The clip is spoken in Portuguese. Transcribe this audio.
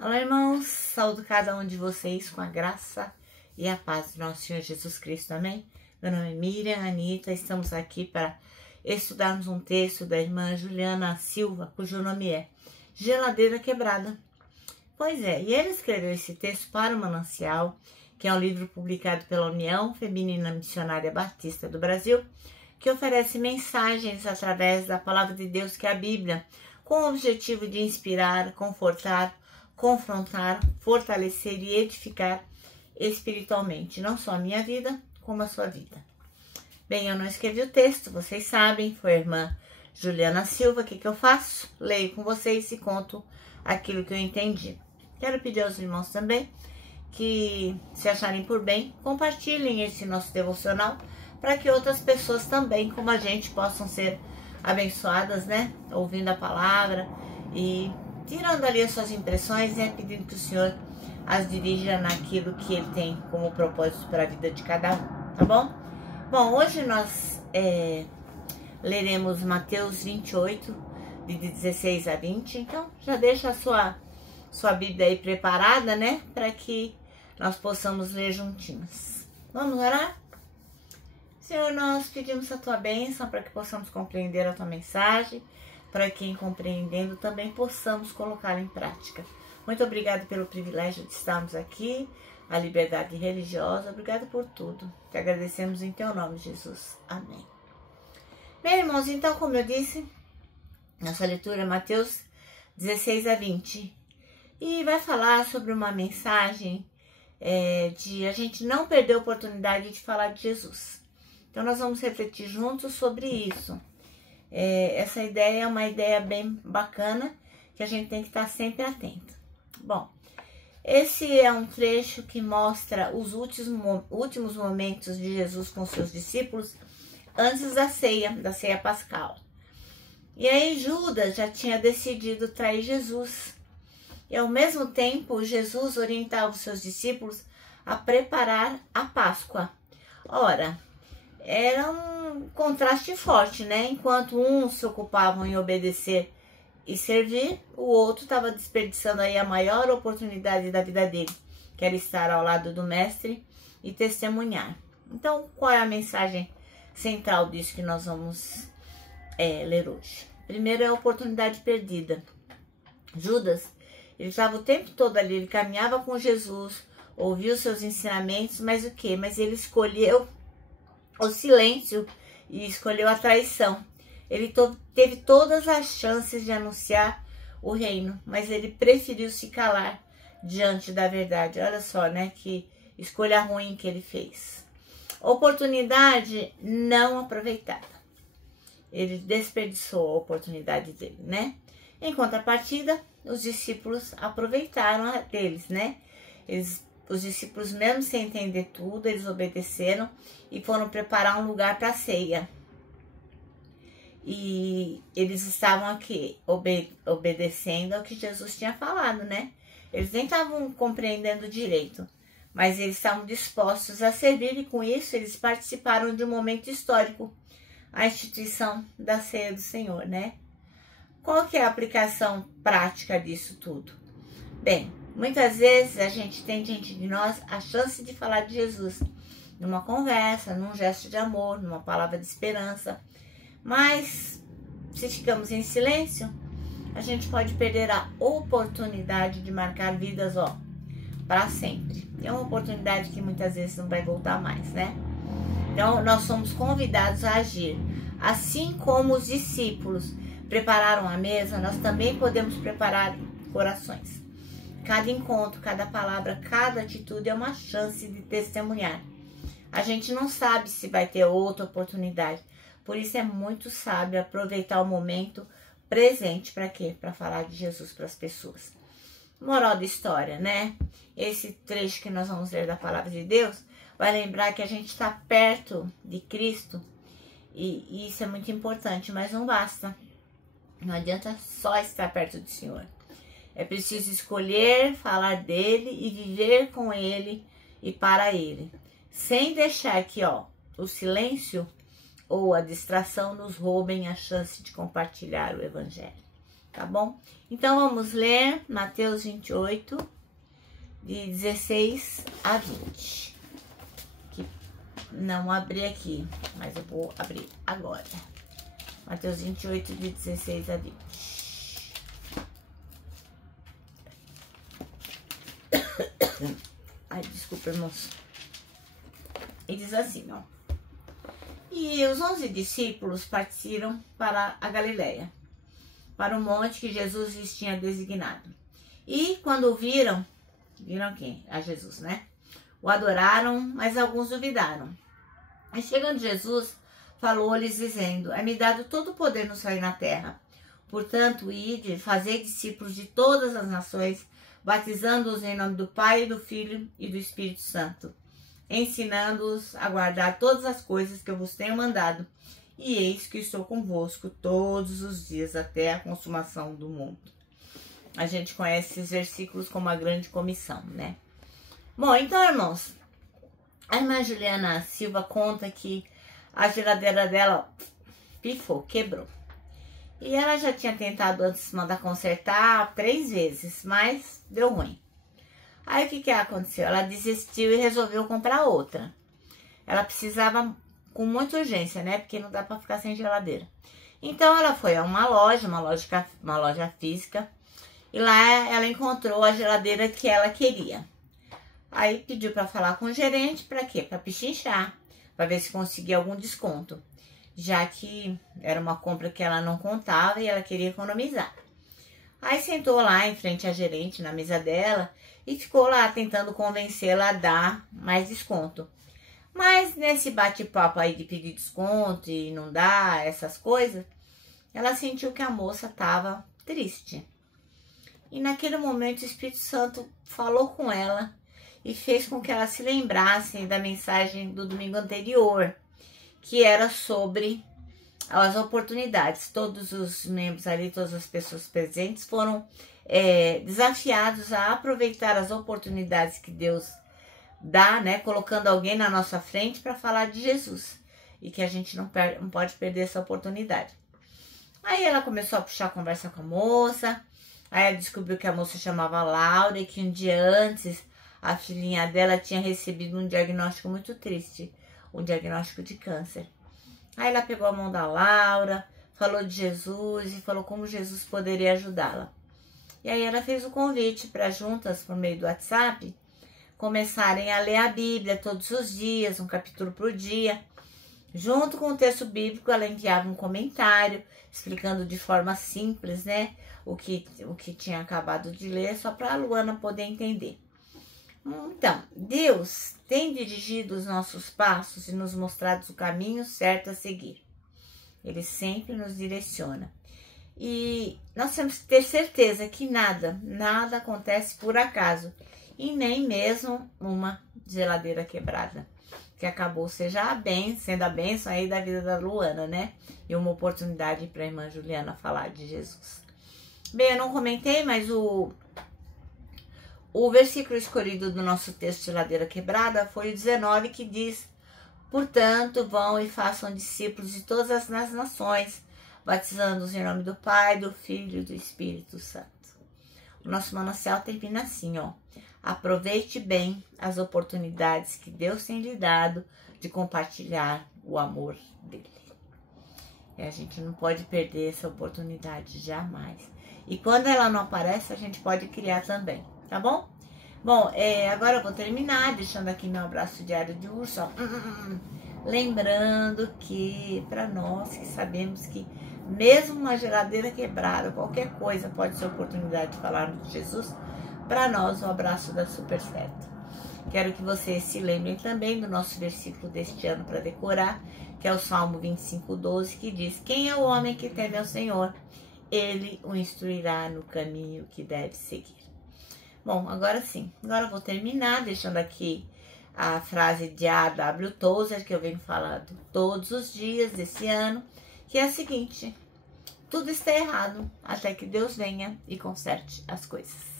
Olá, irmãos, saúdo cada um de vocês com a graça e a paz do nosso Senhor Jesus Cristo, amém? Meu nome é Miriam Anita, estamos aqui para estudarmos um texto da irmã Juliana Silva, cujo nome é Geladeira Quebrada. Pois é, e ele escreveu esse texto para o Manancial, que é um livro publicado pela União Feminina Missionária Batista do Brasil, que oferece mensagens através da Palavra de Deus, que é a Bíblia, com o objetivo de inspirar, confortar, confrontar, fortalecer e edificar espiritualmente, não só a minha vida, como a sua vida. Bem, eu não escrevi o texto, vocês sabem, foi a irmã Juliana Silva. O que eu faço? Leio com vocês e conto aquilo que eu entendi. Quero pedir aos irmãos também que, se acharem por bem, compartilhem esse nosso devocional para que outras pessoas também, como a gente, possam ser abençoadas, né? Ouvindo a palavra e tirando ali as suas impressões, né? Pedindo que o Senhor as dirija naquilo que Ele tem como propósito para a vida de cada um, tá bom? Bom, hoje nós leremos Mateus 28, de 16 a 20, então já deixa a sua Bíblia aí preparada, né? Para que nós possamos ler juntinhos. Vamos orar? Senhor, nós pedimos a Tua bênção para que possamos compreender a Tua mensagem, para que, em compreendendo, também possamos colocá-la em prática. Muito obrigada pelo privilégio de estarmos aqui, a liberdade religiosa. Obrigada por tudo. Te agradecemos em Teu nome, Jesus. Amém. Bem, irmãos, então, como eu disse, nossa leitura é Mateus 16 a 20. E vai falar sobre uma mensagem de a gente não perder a oportunidade de falar de Jesus. Então, nós vamos refletir juntos sobre isso. Essa ideia é uma ideia bem bacana, que a gente tem que estar sempre atento. Bom, esse é um trecho que mostra os últimos momentos de Jesus com seus discípulos antes da ceia pascal. E aí Judas já tinha decidido trair Jesus. E ao mesmo tempo, Jesus orientava os seus discípulos a preparar a Páscoa. Ora, era um contraste forte, né? Enquanto uns se ocupavam em obedecer e servir, o outro estava desperdiçando aí a maior oportunidade da vida dele, que era estar ao lado do mestre e testemunhar. Então, qual é a mensagem central disso que nós vamos ler hoje? Primeiro é a oportunidade perdida. Judas, ele estava o tempo todo ali, ele caminhava com Jesus, ouvia os seus ensinamentos, mas o quê? Mas ele escolheu o silêncio e escolheu a traição. Ele teve todas as chances de anunciar o reino, mas ele preferiu se calar diante da verdade. Olha só, né? Que escolha ruim que ele fez. Oportunidade não aproveitada. Ele desperdiçou a oportunidade dele, né? Em contrapartida, os discípulos aproveitaram a deles, né? Os discípulos, mesmo sem entender tudo, eles obedeceram e foram preparar um lugar para a ceia. E eles estavam aqui obedecendo ao que Jesus tinha falado, né? Eles nem estavam compreendendo direito, mas eles estavam dispostos a servir e com isso eles participaram de um momento histórico, a instituição da ceia do Senhor, né? Qual que é a aplicação prática disso tudo? Bem, muitas vezes a gente tem diante de nós a chance de falar de Jesus numa conversa, num gesto de amor, numa palavra de esperança. Mas se ficamos em silêncio, a gente pode perder a oportunidade de marcar vidas, para sempre. É uma oportunidade que muitas vezes não vai voltar mais, né? Então, nós somos convidados a agir. Assim como os discípulos prepararam a mesa, nós também podemos preparar corações. Cada encontro, cada palavra, cada atitude é uma chance de testemunhar. A gente não sabe se vai ter outra oportunidade. Por isso é muito sábio aproveitar o momento presente para quê? Para falar de Jesus para as pessoas. Moral da história, né? Esse trecho que nós vamos ler da palavra de Deus vai lembrar que a gente está perto de Cristo e isso é muito importante, mas não basta. Não adianta só estar perto do Senhor. É preciso escolher falar dele e viver com ele e para ele, sem deixar que o silêncio ou a distração nos roubem a chance de compartilhar o evangelho. tá bom? Então, vamos ler Mateus 28, de 16 a 20. Que não abri aqui, mas eu vou abrir agora. Mateus 28, de 16 a 20. Ai, desculpa, irmãos. E diz assim, ó. E os 11 discípulos partiram para a Galileia, para o monte que Jesus lhes tinha designado. E quando viram quem? A Jesus, né? O adoraram, mas alguns duvidaram. E chegando Jesus, falou-lhes dizendo: é-me dado todo o poder no céu e na terra. Portanto, ide, fazei discípulos de todas as nações, batizando-os em nome do Pai, do Filho e do Espírito Santo, ensinando-os a guardar todas as coisas que eu vos tenho mandado. E eis que estou convosco todos os dias até a consumação do mundo. A gente conhece esses versículos como a grande comissão, né? Bom, então, irmãos, a irmã Juliana Silva conta que a geladeira dela pifou, quebrou. E ela já tinha tentado antes mandar consertar 3 vezes, mas deu ruim. Aí o que aconteceu? Ela desistiu e resolveu comprar outra. Ela precisava com muita urgência, né? Porque não dá para ficar sem geladeira. Então ela foi a uma loja física, e lá ela encontrou a geladeira que ela queria. Aí pediu para falar com o gerente, para quê? Para pichinchar, para ver se conseguia algum desconto, já que era uma compra que ela não contava e ela queria economizar. Aí sentou lá em frente à gerente, na mesa dela, e ficou lá tentando convencê-la a dar mais desconto. Mas nesse bate-papo aí de pedir desconto e não dar essas coisas, ela sentiu que a moça estava triste. E naquele momento o Espírito Santo falou com ela e fez com que ela se lembrasse da mensagem do domingo anterior, que era sobre as oportunidades. Todos os membros ali, todas as pessoas presentes foram desafiados a aproveitar as oportunidades que Deus dá, né? Colocando alguém na nossa frente para falar de Jesus. E que a gente não pode perder essa oportunidade. Aí ela começou a puxar a conversa com a moça. Aí ela descobriu que a moça chamava Laura e que um dia antes a filhinha dela tinha recebido um diagnóstico muito triste, um diagnóstico de câncer. Aí ela pegou a mão da Laura, falou de Jesus e falou como Jesus poderia ajudá-la. E aí ela fez o convite para juntas, por meio do WhatsApp, começarem a ler a Bíblia todos os dias, um capítulo por dia. Junto com o texto bíblico, ela enviava um comentário explicando de forma simples, né, o que tinha acabado de ler, só para a Luana poder entender. Então, Deus tem dirigido os nossos passos e nos mostrado o caminho certo a seguir. Ele sempre nos direciona. E nós temos que ter certeza que nada acontece por acaso. E nem mesmo uma geladeira quebrada, que acabou sendo a bênção aí da vida da Luana, né? E uma oportunidade para a irmã Juliana falar de Jesus. Bem, eu não comentei, mas o versículo escolhido do nosso texto Geladeira Quebrada foi o 19, que diz: portanto, vão e façam discípulos de todas as nações, batizando-os em nome do Pai, do Filho e do Espírito Santo. O nosso manancial termina assim, ó. Aproveite bem as oportunidades que Deus tem lhe dado de compartilhar o amor dele. E a gente não pode perder essa oportunidade jamais. E quando ela não aparece, a gente pode criar também, tá bom? Bom, agora eu vou terminar deixando aqui meu abraço diário de urso, ó. Lembrando que para nós que sabemos que mesmo uma geladeira quebrada, qualquer coisa pode ser oportunidade de falar de Jesus, para nós o abraço da Super Feto. Quero que vocês se lembrem também do nosso versículo deste ano para decorar, que é o Salmo 25:12, que diz: quem é o homem que teme ao Senhor? Ele o instruirá no caminho que deve seguir. Bom, agora sim, agora eu vou terminar deixando aqui a frase de A.W. Tozer, que eu venho falando todos os dias desse ano, que é a seguinte: tudo está errado até que Deus venha e conserte as coisas.